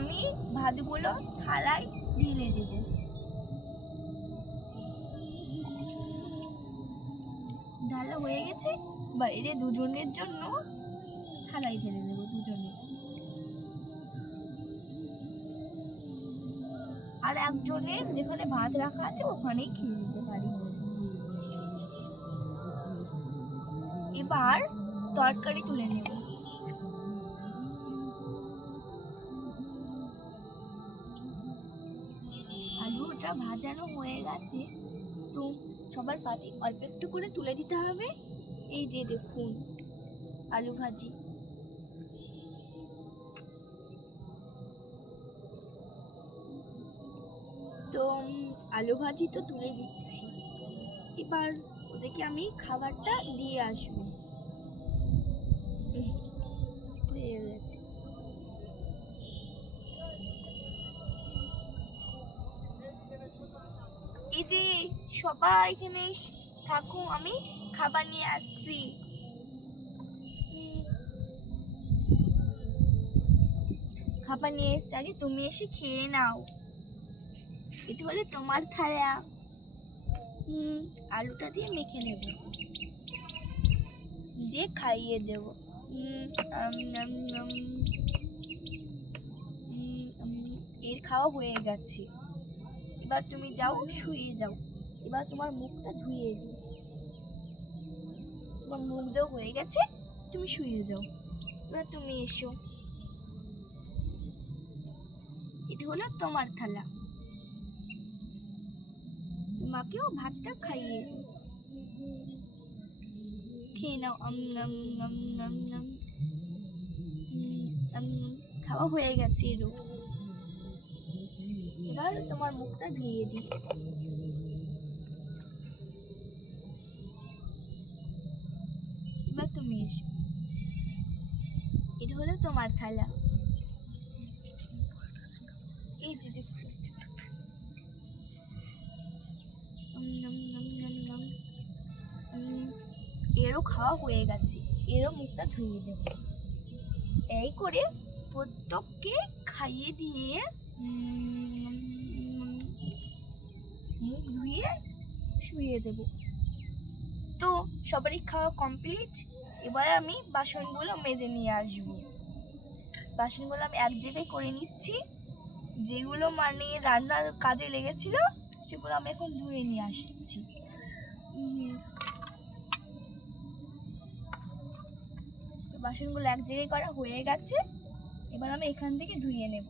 আমি ভাতগুলো থালায় ঢেলে দেবো। ঢালা হয়ে গেছে, এবার এদের দুজনের জন্য থালায় ঢেলে দেবো দুজনে। আর একজনের যেখানে ভাত রাখা আছে ওখানেই খেয়ে নিতে পারি। এবার তরকারি তুলে নেব। আলুটা ভাজানো হয়ে গেছে, তো সবার পাতে অল্প একটু করে তুলে দিতে হবে। এই যে দেখুন আলু ভাজি। তো আলু ভাজি তো তুলে দিচ্ছি, এবার ওদেরকে আমি খাবারটা দিয়ে আসবো। হয়ে গেছে। এই যে সবাই এখানে থাকো, আমি খাবার নিয়ে আসছি। খাবার নিয়ে এসছি, আগে তুমি এসে খেয়ে নাও। এটা হলে তোমার থালা। আলুটা দিয়ে মেখে নেব, দিয়ে খাইয়ে দেব। এর খাওয়া হয়ে গেছে, এবার তুমি যাও শুয়ে যাও। এবার তোমার মুখটা ধুয়ে দিই। তোমার মুখ দেওয়া হয়ে গেছে, তুমি শুয়ে যাও। এবার তুমি এসো, এটা হলো তোমার থালা। তোমাকেও ভাতটা খাইয়ে দিই, খেয়ে নাও। খাওয়া হয়ে গেছে এরও। এবার তোমার মুখটা ধুইয়ে দিই। এবার তুমি এসো, এটা হলো তোমার থালা। এই যে দেখো, এরও খাওয়া হয়ে গেছে, এরও মুখটা ধুইয়ে দেব। এই করে প্রত্যেককে খাইয়ে দিয়ে মুখ ধুয়ে শুয়ে দেব। তো সবারই খাওয়া কমপ্লিট, এবার আমি বাসনগুলো মেজে নিয়ে আসবো। বাসনগুলো আমি এক জায়গায় করে নিচ্ছি, যেগুলো মানে রান্নার কাজে লেগেছিল সেগুলো আমি এখন ধুয়ে নিয়ে আসছি। তো বাসনগুলো এক জায়গায় করা হয়ে গেছে, এবার আমি এখান থেকে ধুয়ে নেব।